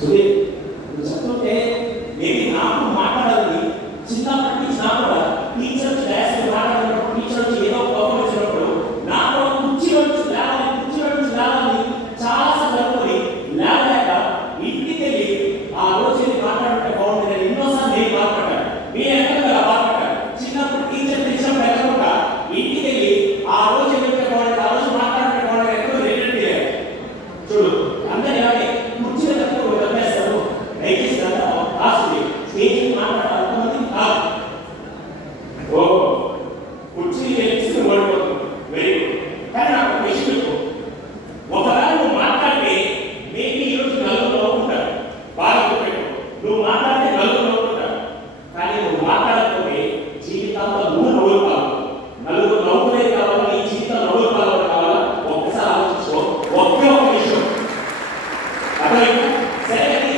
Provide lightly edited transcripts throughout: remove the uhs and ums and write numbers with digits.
సుధీర్ నువ్వు చెప్తుంటే మేబీ నాకు మాట్లాడాలని చిన్నప్పటి నుంచి నాకు కూడా టీచర్ క్లాస్ మాట్లాడినప్పుడు టీచర్ వచ్చి ఏదో పర్ఫార్మెన్స్ ఇచ్చినప్పుడు నాకు కుర్చీలో నుంచి లేవాలి చాలా సందర్భంలో లేవలేక ఇంటికి వెళ్ళి ఆ రోజు మాట్లాడుతుంటే బాగుంటుంది అని ఎన్నోసార్లు నేను బాధపడ్డాను. మీరు ఎక్కడ బాధపడ్డారు? చిన్నప్పుడు టీచర్ తెచ్చినప్పుడు ఎక్కకుండా ఇంటికి వెళ్ళి ఆ రోజు వెళ్తే బాగుంటుంది, ఆ రోజు మాట్లాడుతుంటే బాగుంటుంది ఎక్కడో రిలేట్ చూడు అందరూ ఇలాగే కుర్చీలో తక్కువ వదిలేస్తారు. దయచేసి రాసుడి స్టేజ్ మాట్లాడాలి అంతమంది కాదు. ఓ కుర్చీ గెలిచి ఓడిపోతుంది, వెరీ గుడ్. కానీ నాకు ఒక విషయం చెప్పు, ఒకవేళ నువ్వు మాట్లాడితే మేబీ ఈరోజు నలుగురు నవ్వుకుంటారు, బాగా గుర్తుపెట్టు. నువ్వు మాట్లాడితే నలుగురు నవ్వుకుంటారు, కానీ నువ్వు మాట్లాడకపోతే జీవితంలో నువ్వు నవ్వులు కావాలి. నలుగురు నవ్వుకునేది కావాలా, నీ జీవితం నవ్వులు కావాలా? ఒక్కసారి ఆలోచించుకో. ఒకే ఒక విషయం అర్థమైందా? సరే అని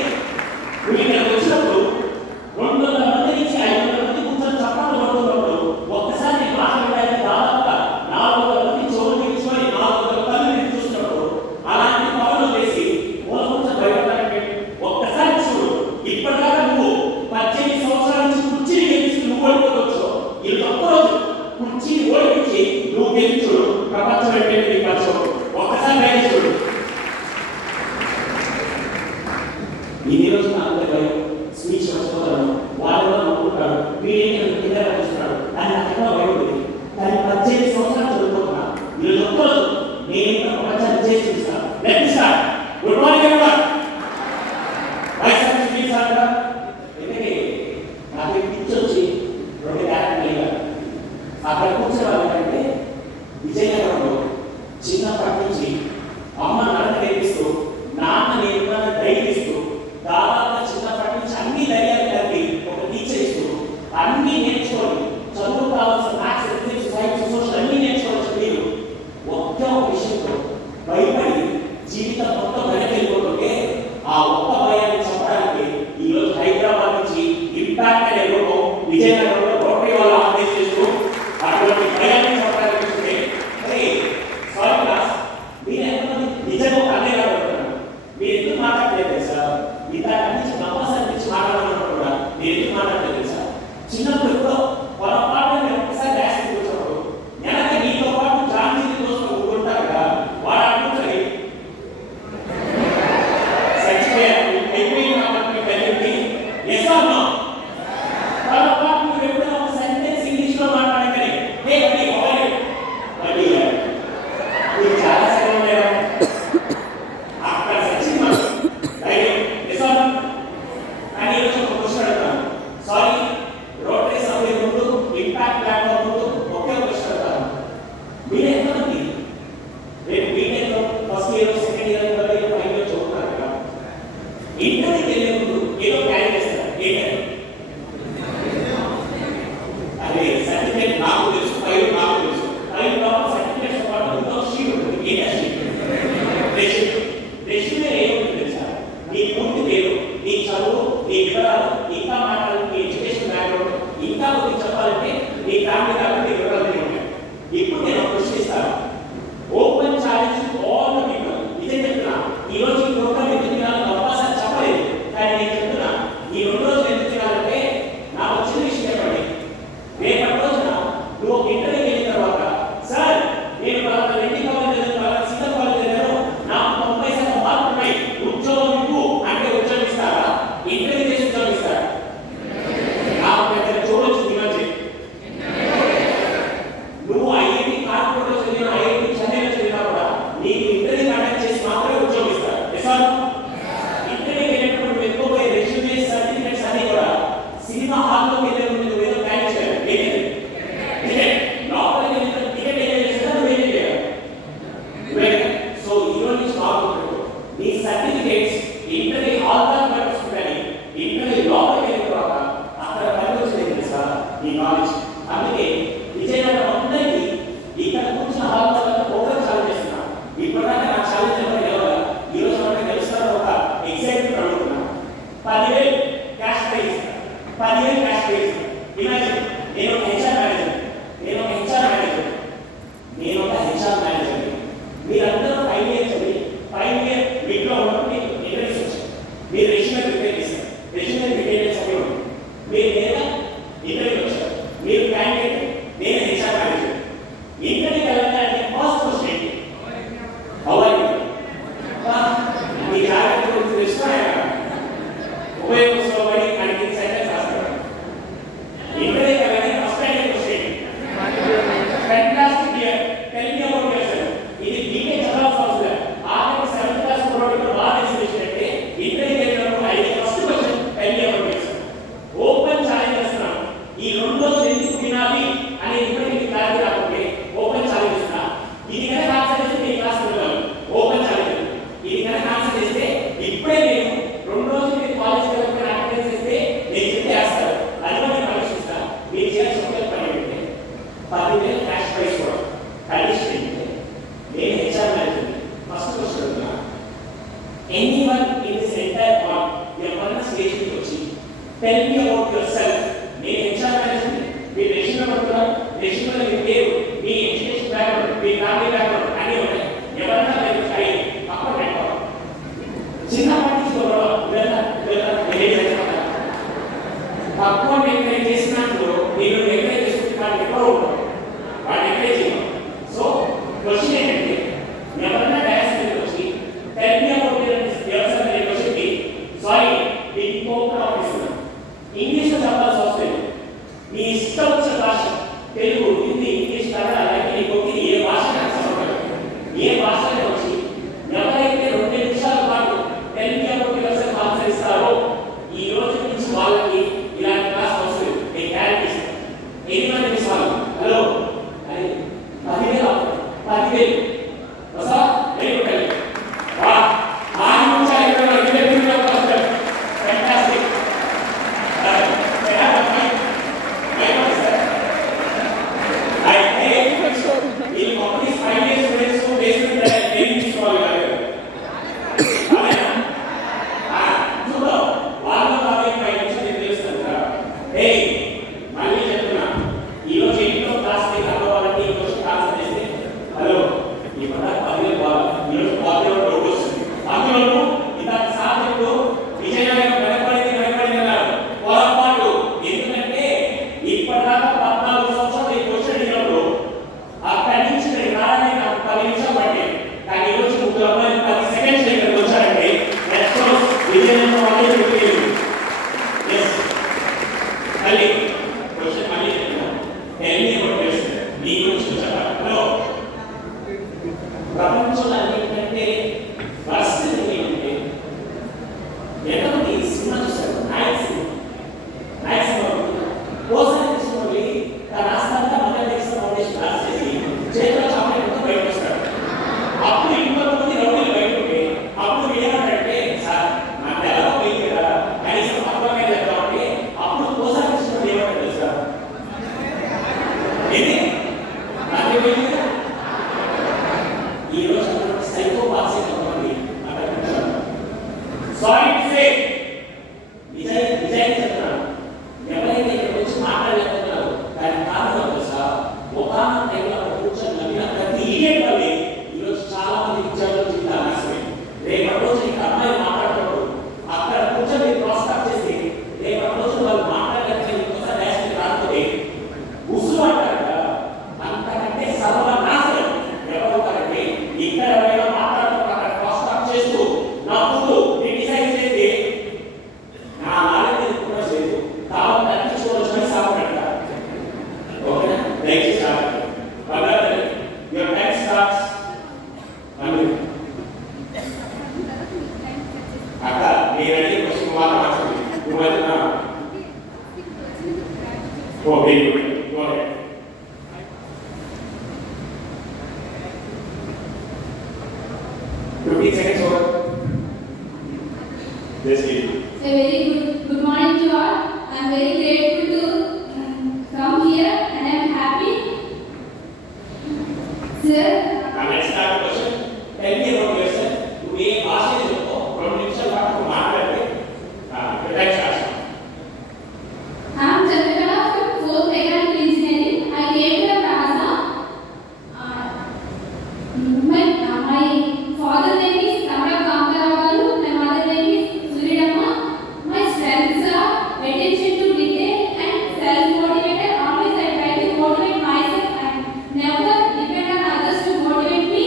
నువ్వు ఇక్కడికి వచ్చినప్పుడు 200 మంది నుంచి 500 మంది కూర్చొని చప్పట్లు కొడుతున్నప్పుడు ఒక్కసారి నీ మాట వినడానికి దాదాపుగా 400 మంది చెవులు నిల్చుకొని 400 కళ్ళు చూసినప్పుడు అలాంటి పనులు చేసి మూలకొంచెం భయపడతానంటే ఒక్కసారి చూడు. ఇప్పటిదాకా నువ్వు 18 సంవత్సరాల నుంచి కుర్చీని గెలిచి నువ్వు ఓడిపోవచ్చు. ఈ ఒక్కరోజు కుర్చీని ఓడిపించి నువ్వు గెలిచు, ప్రపంచం అంటే నీకు పరిచయం. ఒక్కసారి బయట చూడు. ఈ రోజు నాకు స్పీచ్ మర్చిపోతాను, వాళ్ళు నవ్వుకుంటాడు, వీడేం కింద చూస్తున్నాడు అని నాకు ఎక్కడ భయం ఉంది. కానీ 18 సంవత్సరాలు చదువుకుంటున్నా. ఈరోజు ఒక్కరోజు నేను ప్రపంచాన్ని చేసి చూస్తాను. Let me start. Good morning everyone. Voice of speech అంటారా? ఎందుకంటే నాకు పిచ్చి వచ్చి 2 క్యారెక్టర్లు అయ్యారు. అక్కడ కూర్చొని వాళ్ళంటే విజయనగరంలో చిన్నప్పటి నుంచి అమ్మ నాన్న నేర్పిస్తూ నాన్న నేర్పిన ధైర్యిస్తూ దాదాపుగా చిన్నప్పటి నుంచి అన్ని ధైర్యాలు కలిపి ఒక టీచర్ ఇస్తూ అన్ని నేర్చుకొని చదువు కావాల్సిన మ్యాథ్స్, ఫిజిక్స్, సైన్స్, సోషల్ అన్ని నేర్చుకోవచ్చు. మీరు ఒక్క విషయంలో భయపడి జీవితం మొత్తం వెనకెళ్ళిపోతుంటే ఆ ఒక్క భయాన్ని చెప్పడానికి ఈరోజు హైదరాబాద్ నుంచి ఇంపాక్ట్ అనే రూపం విజయనగరంలో రోటరీ వాళ్ళు ఆర్గనైజ్ చేస్తూ అటువంటి భయాన్ని చెప్పడానికి చూస్తే సారీ క్లాస్ మీరు ఎంతమంది నిజంగా ఒక అన్నయ్య కాబడుతున్నారు. మీరు ఎందుకు మాట్లాడలేదు సార్? ఇందాక నుంచి నమ్మసారి నుంచి మాట్లాడాలన్నప్పుడు కూడా మీరు ఎందుకు మాట్లాడలేదు సార్? చిన్నప్పుడు ఎప్పుడో పొరపాటు ఒక్కసారి డాష్ కూర్చోడు వెనక నీతో పాటు జాన్సీ కోసం ఉంటారు కదా, వాడు అడుగుతారు చచ్చిపోయారు అయిపోయింది కాబట్టి కలిపి ఎస్ ఆర్ నో. పొరపాటు మీరు ఎప్పుడైనా ఒక సెంటెన్స్ ఇంగ్లీష్ లో మాట్లాడగానే హే బడి బడి మీరు చాలా సరే ఉన్నారా అక్కడ సచిన్ ధైర్యం ఎస్ ఆర్ నో. అని ఈరోజు ఒక క్వశ్చన్ అడుగుతాను. Sorry rotary anyone in this entire hall, ఎవరైనా స్టేజ్ కి వచ్చి tell me about yourself. Me HR manager me resume పడుతున్నారు, రెజ్యూమేలో మీ పేరు, మీ ఎడ్యుకేషన్ బ్యాక్గ్రౌండ్, మీ ఫ్యామిలీ బ్యాక్గ్రౌండ్ అన్నీ ఉన్నాయి. ఎవరైనా మీరు ట్రై అప్పుడు పెట్టాలి. చిన్నప్పటి నుంచి తక్కువ ఎంకరేజ్ చేసినప్పుడు నేను ఎంకరేజ్ చేసుకుంటే వాళ్ళకి ఎక్కువ ఉంటారు, వాళ్ళు ఎంకరేజ్ చేయాలి. సో క్వశ్చన్ ఏంటంటే ఎవరైనా డాన్స్ మీద వచ్చి tell me about yourself అనే క్వశ్చన్కి సారీ మీకు ఇంకొక ఆఫీస్ ఇంగ్లీష్లో చెప్పాల్సి వస్తుంది. మీ ఇష్టం వచ్చిన భాష తెలుగు, హిందీ, ఇంగ్లీష్, కన్నడ అలాగే ఇంకొకటి ఏ భాష ఏ భాషలో వచ్చి ఎవరైతే 2 నిమిషాల పాటు tell me about yourself answer ఇస్తారో ఈ రోజు నుంచి వాళ్ళకి ఇలాంటి క్లాస్ వస్తుంది. నేను గ్యారెంటీ ఇస్తాను. ఎన్ని నిమిషాలు హలో అని 10,000 వసా వెరీ గుడ్ వా ఆ నిమిషాలు ఫ్యాంటాస్టిక్. ఈ company 5 years students based training తీసుకోవాలి కదా. చూద్దాం వాళ్ళు కాబట్టి 5 నిమిషాలు నేను తెలుస్తాను కదా. మళ్ళీ చెప్తున్నా, ఈరోజు ఇంట్లో క్లాస్ కి కలవాలంటే ఈ క్వశ్చన్ ఆన్సర్ చేస్తే హలో ఈ పద 10,000 బాగా ఈరోజు 10,000 డౌట్ వస్తుంది. అందులోనూ ఇంత సాధ్యంలో విజయనగరం వెనకబడింది అన్నారు పొరపాటు. ఎందుకంటే ఇప్పటిదాకా 14 సంవత్సరాలు ఈ క్వశ్చన్ అడిగినప్పుడు అక్కడి నుంచి నేను రావడానికి నాకు 10 నిమిషాలు పట్టేది. కానీ ఈరోజు 3 అమ్మాయిలు 10 సెకండ్స్ ఇక్కడికి వచ్చారంటే విజయనగరం వాళ్ళే చెప్పలేదు. ఎస్ మళ్ళీ క్వశ్చన్ మళ్ళీ చెప్తున్నాను. tell me about yourself. మీ గురించి చెప్పాలి. హలో ప్రపంచంలో అన్నింటికంటే ఫస్ట్ ఏంటంటే ఎంతమంది సినిమా చూస్తారు? నాయక్ సినిమా పోస్టర్ తీసుకొని తన ఆస్థానంగా మధ్యదేశ ఫౌండేషన్ క్లాస్ చేసి చేతిలో చాక్లెట్తో బయటకు వస్తాడు. అప్పుడు ఇంకొంతమంది రౌడీలు బయట ఉంటే అప్పుడు ఏమంటే సార్ నాకు ఎలాగో పోయింది కదా కనీసం పక్కనే చెప్తామంటే అప్పుడు పోస్టర్ తీసుకొని ఏమంటారు సార్ ఏంటి నాకు పోయింది కదా. ఈ రోజు సైకో పాస్ అయిపోతుంది అక్కడ కూర్చోండి. సారీ టు సే నిజాయితీ చెప్తున్నాను. ఎవరైతే ఇక్కడ వచ్చి మాట్లాడలేకపోతున్నారు దానికి కారణం తెలుసా? ఒకనొక టైంలో అక్కడ కూర్చొని నమ్మిన ప్రతి ఈవెంట్ వల్లే ఈరోజు చాలా మంది విద్యార్థులు జీవితాలు నాశనమే. రేపటి రోజు ఇంకా అమ్మాయిలు మాట్లాడతారు అక్కడ కూర్చొని క్రాస్ టాక్ చేసి రేపటి రోజు వాళ్ళు మాట్లాడలేకపోతే ఇంకోసారి డాన్స్ రాకపోతే ఉసులు అంటారు కదా, అంతకంటే సర్వనాశనం ఎవరవుతారంటే ఇక్కడ ఎవరైనా మాట్లాడుతూ అక్కడ క్రాస్ టాక్ చేస్తూ నవ్వుతూ క్రిటిసైజ్ చేస్తే నా నాలుగు కూడా చేయదు కావాలి తగ్గించుకోవచ్చని సాగుతాడు. ఓకేనా? దయచేసి యువర్ టైం స్టార్ట్స్. అక్క నేను అడిగే క్వశ్చన్ మాత్రం మార్చండి. నువ్వు వెళ్తున్నా oh very good. Go ahead. 15 seconds over. Just give. A very good morning to all. I am very grateful to come here and I am happy. Sir, let's start the question. Tell me about yourself. You ఏ భాష చెప్పు 2 నిమిషాల పాటు మాట్లాడండి. Let's start. I am Chandrakala from 4th Mechanical Engineering. I came from Rajasthan. My father name is Tamra Kamkaravalu. My mother name is Suridamma. My strengths are attention to detail and self-motivated. Always I try to motivate myself and never depend on others to motivate me.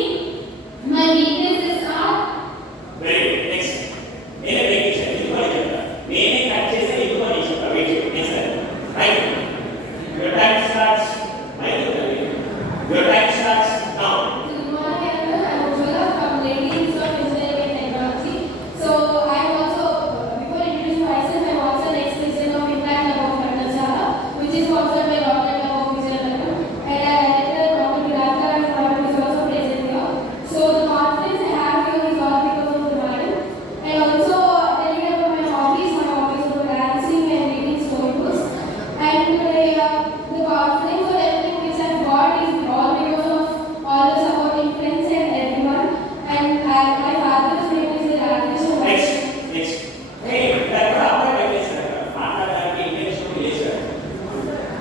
Next ఏ ఇక్కడ అబ్బాయి పెట్టేశారు మాట్లాడడానికి intention చేశారు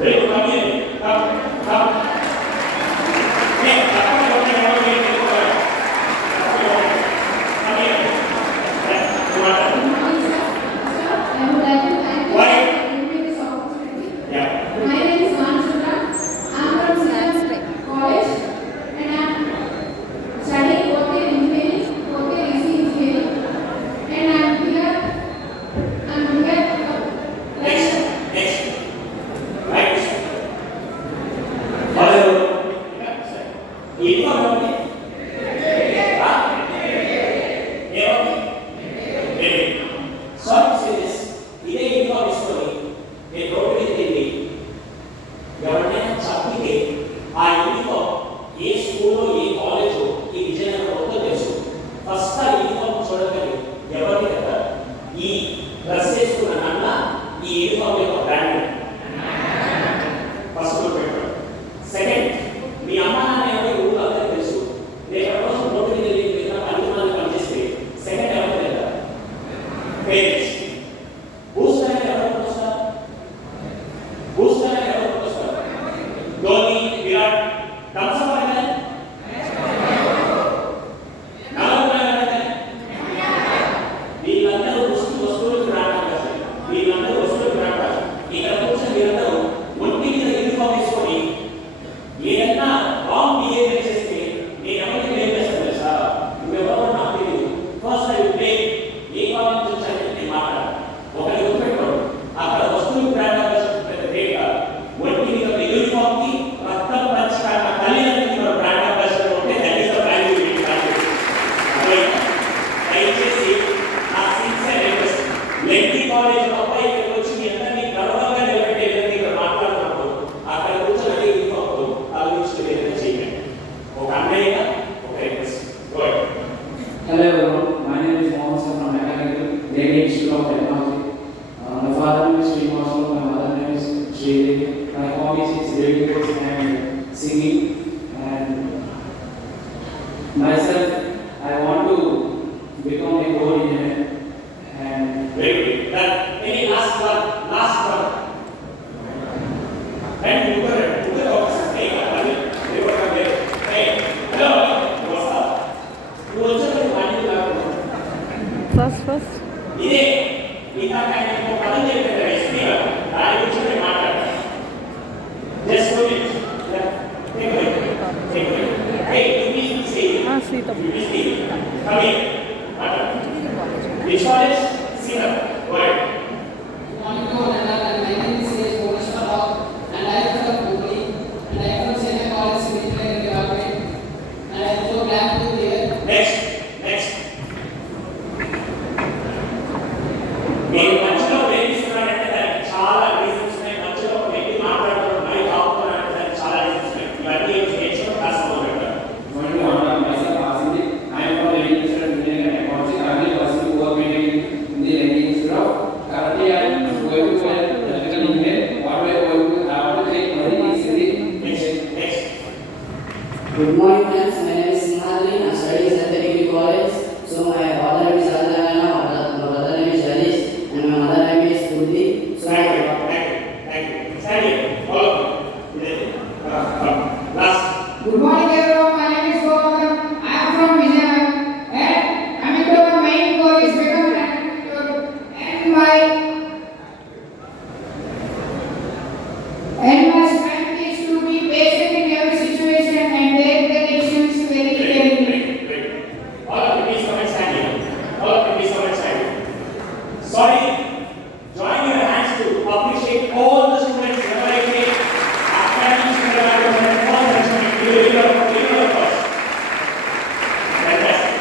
very good come come ఏ అక్కడ ఉన్న ఎవరు Good morning, friends. My name is Sinhalin. I study in Satya Degree College. So my father name is Radhayana, my brother name is Janice, and my mother name is Purti. So thank you. Stand here. Follow me. Last. Good morning, everyone. My name is Gautam. I am from Vijayanagar, and coming to my main goal is become an actor. And my strength is to be patient in every situation and take the decisions very carefully. Great. All of you please come and stand here. All of you please come and stand here. Sorry. Join your hands to appreciate all the students who have made academic students and all the students. You will be of course. Fantastic.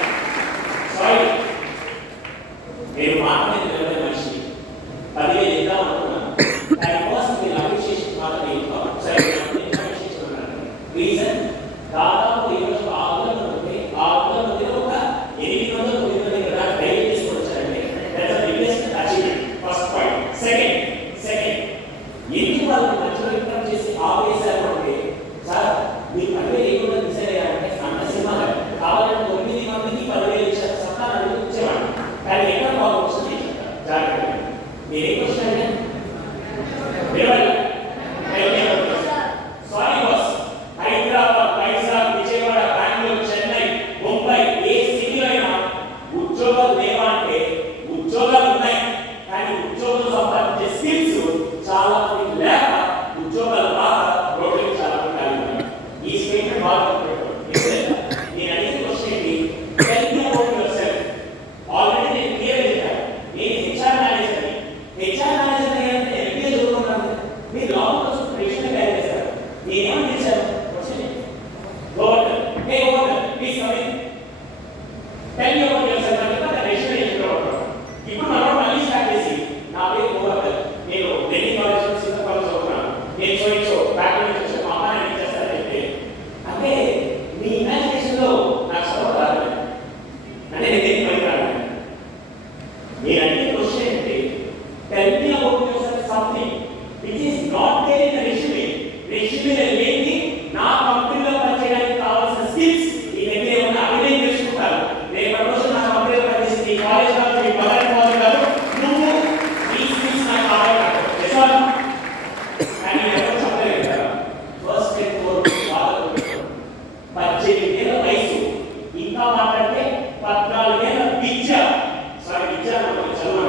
Sorry. నేను మాట్లాడేది నిలబడే మనిషి 10,000 ఇద్దాం అనుకున్నాను. దానికోసం మీరు appreciation మాత్రం ఇవ్వాలి. సరే అప్రిషియేషన్ ఉన్నాను. రీజన్ దాదాపు ఈరోజు 600 ఉంటే 600 మందిలో ఒక 800-900 ఇక్కడ రైలు తీసుకొని వచ్చారంటే that's the biggest achievement. First point. Second ఎందుకు వాళ్ళకి మధ్యలో ఇన్కమ్ చేసి ఆపేశారు అంటే సార్ మీరు 10,000 కూడా డిసైడ్ అయ్యారంటే అంత సినిమా కావాలంటే 9 మందికి 10,000 ఇచ్చారు సత్తా అడుగు ఇచ్చేవాడు. కానీ ఎక్కడ బాగా వచ్చింది ఏ క్వశ్చన్ అంటే సారీ బాస్, హైదరాబాద్, వైజాగ్, విజయవాడ, బెంగళూరు, చెన్నై, ముంబై, ఏ సిటీలో అయినా ఉద్యోగాలు లేవా అంటే ఉద్యోగాలు ఉన్నాయి, కానీ ఉద్యోగాలు సంపాదించే స్కిల్స్ చాలా మంది లేక ఉద్యోగాలు రాక రోడ్లు చాలా మంది. ఈ స్టేట్మెంట్ బాగా నేను అడిగిన క్వశ్చన్ ఏంటి? Tell me about your self. Already నేను క్లియర్ చెప్పాను, నేను హెచ్ఆర్ మేనేజర్. హెచ్ఆర్ మేనేజర్ అంటే ఎంబీఏ చదువుకున్నాను, మీరు లాంగ్ కోసం ప్రిపరేషన్ క్యారీ చేస్తారు. నేనేమని చేశాను question? Govardhan, hey Govardhan, please come in. Tell me about your self అంటే రెజ్యూమే ఇచ్చుకోవడం. ఇప్పుడు మనం మళ్ళీ స్టార్ట్ చేసి నా పేరు గోవర్ధన్, నేను ఢిల్లీ కాలేజ్ నుంచి సిద్ధ కాలేజ్ చదువుతున్నాను, నేను సో బ్యాక్గ్రౌండ్ నుంచి వచ్చి మా అమ్మ నేను చేస్తానని చెప్తే అంటే మీ ఇమాజినేషన్లో నాకు చదవ రాదు అంటే నేను దేనికి పనికి రాదు. నేను అడిగే క్వశ్చన్ ఏంటంటే tell me about yourself something which is not there in the resume. Resume లేని నా కంపెనీలో పనిచేయడానికి కావాల్సిన స్కిల్స్ ఈ దగ్గర ఏమన్నా అవి నేను తెలుసుకుంటాను. నేను ప్రమోషన్ నా కంపెనీలో పనిచేసి ఈ కాలేజ్ కాదు, మీ పదవి కాదు కాదు, నువ్వు ఈ స్కిల్స్ నాకు కావాలి కాదు. కానీ ఎవరు చెప్పలేదు కదా. ఫస్ట్ అండ్ ఫోర్మోస్ట్ బాగా 18 ఏళ్ళ వయసు, ఇంకా మాట్లాడితే 14 ఏళ్ళ విద్య. సారీ, విద్య చదువు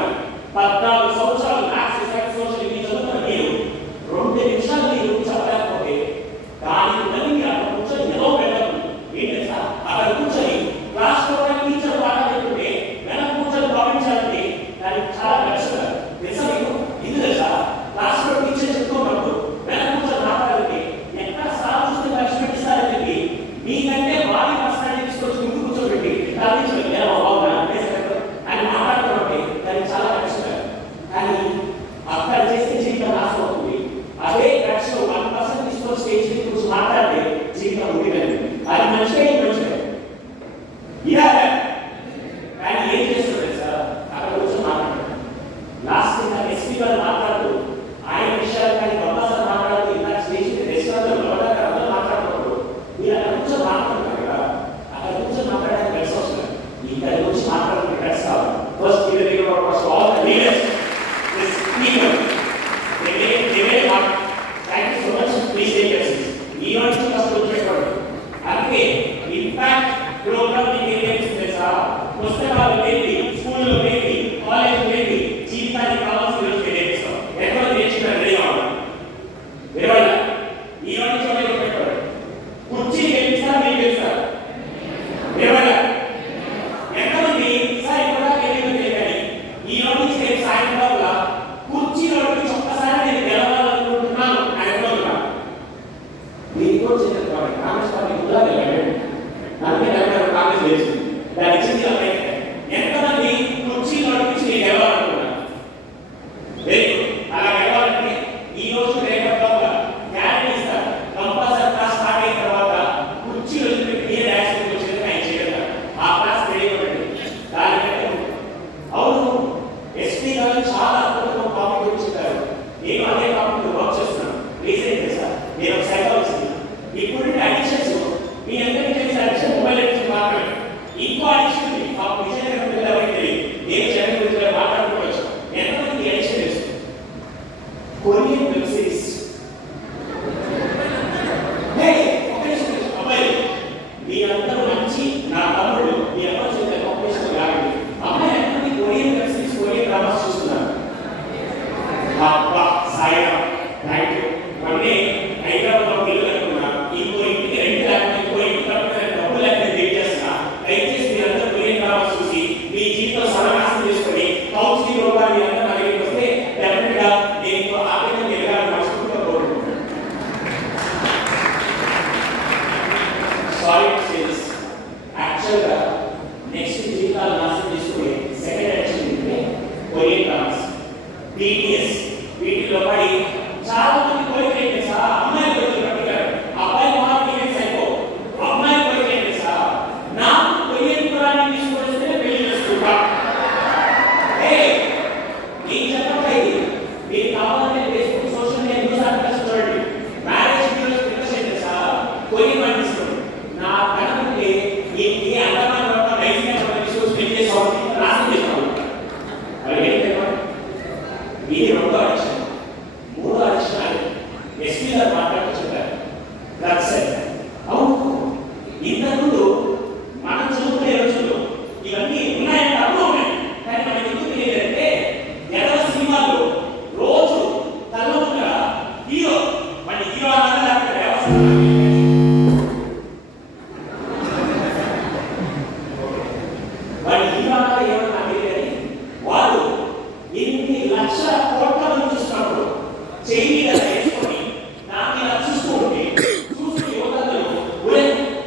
చేయి మీద వేసుకొని దాన్ని ఇలా చూస్తూ ఉంటే చూస్తూ యువతలు ఒరే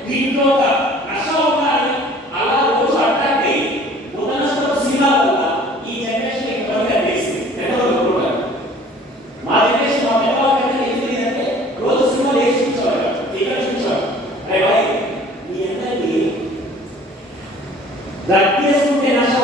దీంట్లో ఒక నష ఉండాలి అలా రోజు అట్రాక్ట్ అయ్యి ఉదనష్టం సినిమా వల్ల ఈ జనరేషన్ ఇంతవరకు వేసింది నెట్వర్క్ కూడా మా జనరేషన్ మా పెద్దవాళ్ళ కంటే ఎందుకు అంటే రోజు సినిమా వేసి చూసేవారు ఇక్కడ చూసేవారు అరే బాయ్ మీ అందరికీ డ్రగ్ చేసుకుంటే నష